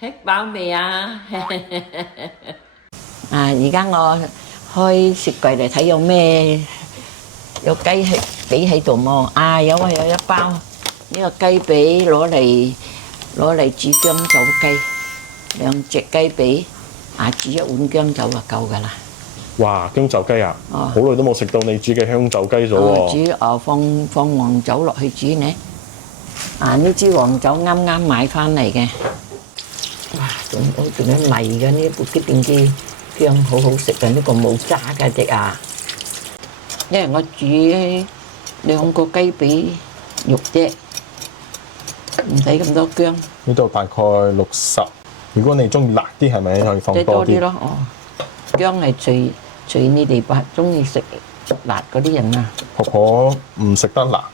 吃飽未啊？而家我開雪櫃嚟睇有咩有雞喺髀喺度麼？有啊，有一包呢個雞髀攞嚟煮薑酒雞，2隻雞髀煮1碗薑酒就夠㗎啦。哇！薑酒雞啊，好耐都冇食到你煮嘅香酒雞咗喎。煮放黃酒落去煮呢。呢支黃酒啱啱買翻嚟嘅。哇！仲有泥嘅呢部機電機薑好好食嘅，呢個冇渣嘅隻啊！因為我煮2個雞髀肉啫，唔使咁多薑。呢度大概60，如果你中意辣啲，係咪可以放多啲咯？薑係隨你哋中意食辣嗰啲人啊。婆婆唔食得辣，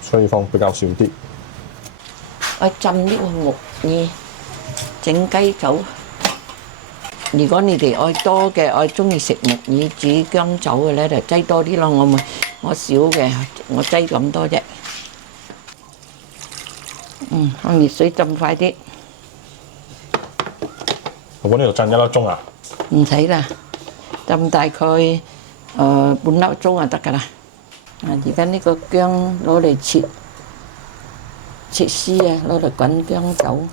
所以放比較少啲。我浸呢個木耳整雞酒。如果你哋愛多嘅，愛中意食木耳煮薑酒嘅咧，就擠多啲咯。我少嘅，我擠咁多啫。用熱水浸快啲。婆婆呢度浸1粒鐘啊？唔使啦，浸大概半粒鐘就得㗎啦。而家呢個薑攞嚟切絲啊，攞嚟滾薑酒。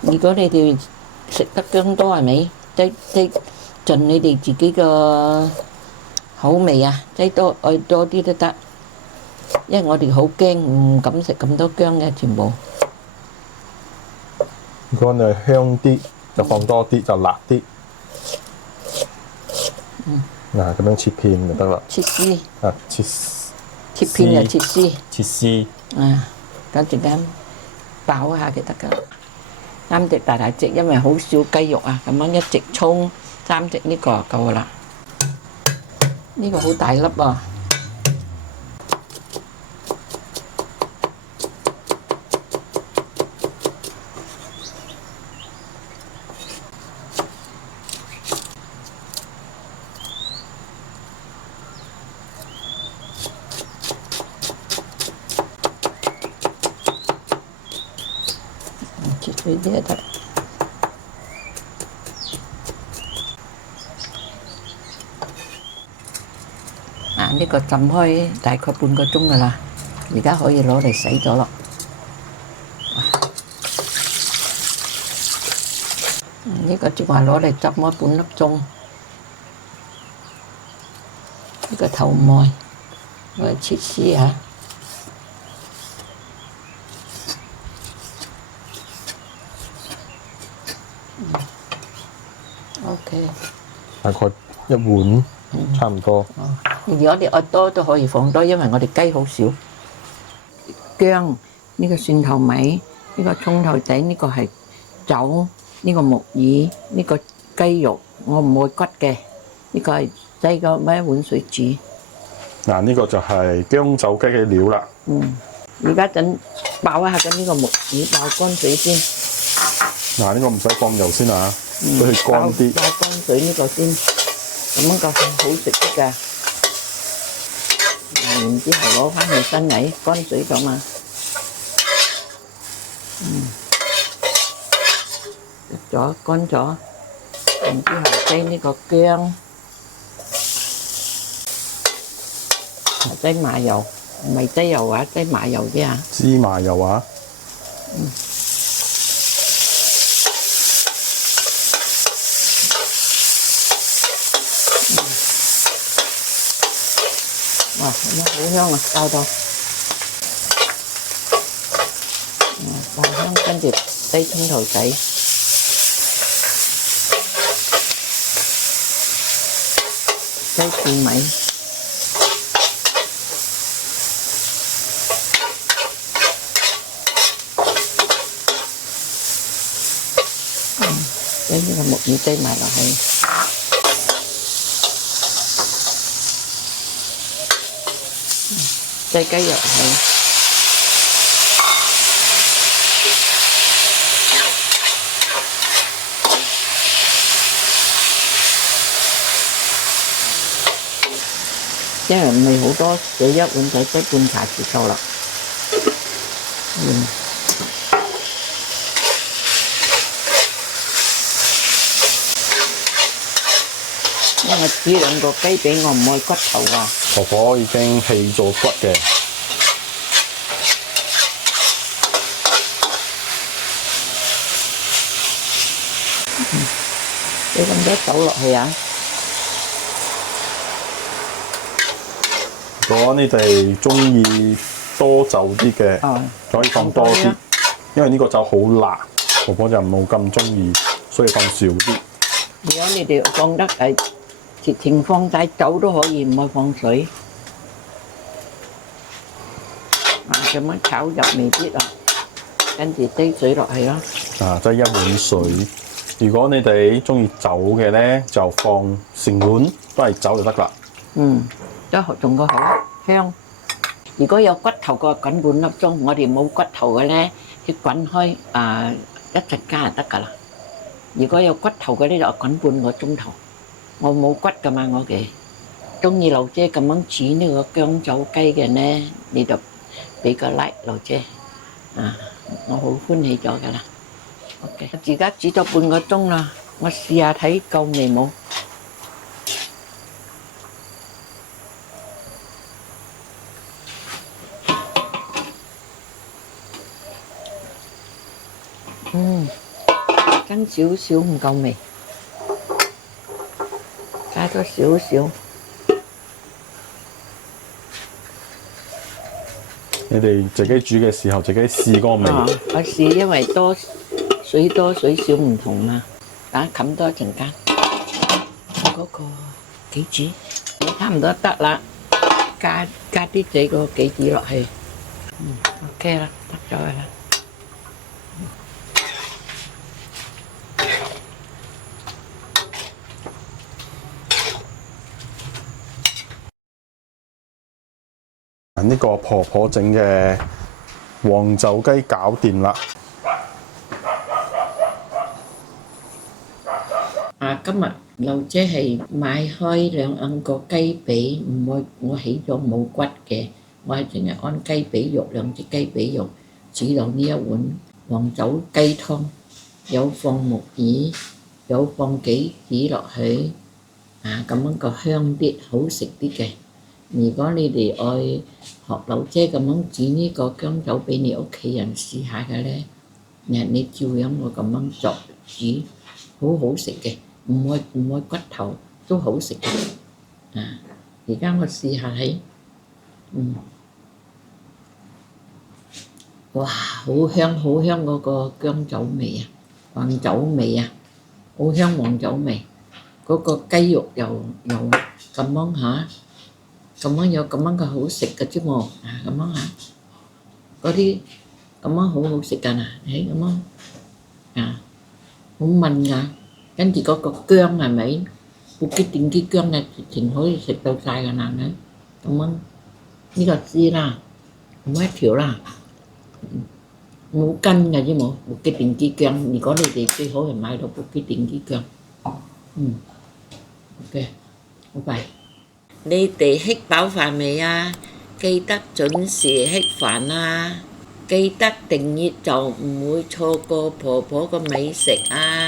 如果你哋食得薑多係咪？即盡你哋自己個口味啊，擠多愛多啲都得。因為我哋好驚，唔敢食咁多薑嘅全部。如果你香啲，就放多啲，就辣啲。咁樣切片就得啦。切絲。切片就切絲。切絲。咁陣間爆一下就得㗎啦。3隻大隻，因為好少雞肉啊，咁樣1隻葱，3隻呢個就夠啦。呢個好大粒啊！切碎啲就得。呢個浸開大概半個鐘㗎啦，而家可以攞嚟洗咗咯。呢個就話攞嚟浸咗半粒鐘。呢個頭蓋，我嚟切絲嚇。OK。大概1碗，差唔多。如果你愛多都可以放多，因為我哋雞好少。薑，呢個蒜頭米，呢個葱頭仔，呢個係酒，呢個木耳，呢個雞肉，我唔會骨嘅。呢個係擠個1碗水煮。呢個就係薑酒雞嘅料啦。而家爆一下緊呢個木耳，爆乾水先。呢個唔使放油先啊，俾佢乾啲。爆乾水呢個先，咁樣個好食啲㗎。然之後攞翻去身嚟乾水咗嘛。咗乾咗，然之後擠呢個薑，擠麻油，唔係擠油啊，擠麻油啫啊。芝麻油啊。哇，咁樣好香啊，爆到。爆香，跟住擠葱頭仔。擠蒜米，擠呢個木耳擠埋落去，擠雞肉去。因為唔係好多水，1碗仔擠半茶匙夠啦。煮兩個雞髀，我唔愛骨頭啊。婆婆已經起咗骨嘅。你咁多酒落去啊？如果你哋中意多酒啲嘅，可以放多啲，因為呢個酒好辣，婆婆就冇咁中意，所以放少啲。如果你哋放得直情放晒酒都可以，唔可以放水。咁樣炒入未必啊，跟住滴水落去咯。即係一碗水。如果你哋中意酒嘅咧，就放成碗都係酒就得啦。都仲個好香。如果有骨頭嘅滾半粒鐘，我哋冇骨頭嘅咧，佢滾開一陣間就得㗎啦。如果有骨頭嘅咧，就滾半個鐘頭。我冇骨㗎嘛，我嘅中意劉姐咁樣煮呢個薑酒雞嘅咧，你就俾個 like 劉姐我好歡喜咗㗎啦。OK， 而家煮咗半個鐘啦，我試下睇夠未冇。爭少少唔夠味，加多少少。你哋自己煮嘅時候，自己試個味。我試，因為多水少唔同嘛。等冚多一陣間，嗰個杞子差唔多得啦，加啲這個杞子落去。OK 啦，得咗㗎啦。呢個婆婆整嘅黃酒雞搞掂啦！今日劉姐係買開兩個雞髀，我起咗冇骨嘅，我係淨係按雞髀肉兩隻雞髀肉煮到呢一碗黃酒雞湯，有放木耳，有放杞子落去，咁樣個香啲，好食啲嘅。如果你哋愛學劉姐咁樣煮呢個薑酒俾你屋企人試下嘅咧，你照樣我咁樣作煮，好好食嘅，唔愛骨頭都好食嘅。而家我試下喺，哇，好香好香嗰個薑酒味啊，黃酒味啊，好香黃酒味，嗰個雞肉又咁樣嚇。咁樣有咁樣嘅好食嘅啫喎，咁樣嗰啲咁樣好好食㗎嗱，咁樣好聞㗎，跟住嗰個薑係咪？布吉定啲薑嘅直情可以食到晒㗎嗱，咁樣呢個知啦，咁一條啦，冇根嘅啫冇，布吉定啲薑，如果你哋最好係買到布吉定啲薑，OK， 好快。你哋吃飽飯未啊？記得準時吃飯啊！記得訂閱就唔會錯過婆婆嘅美食啊！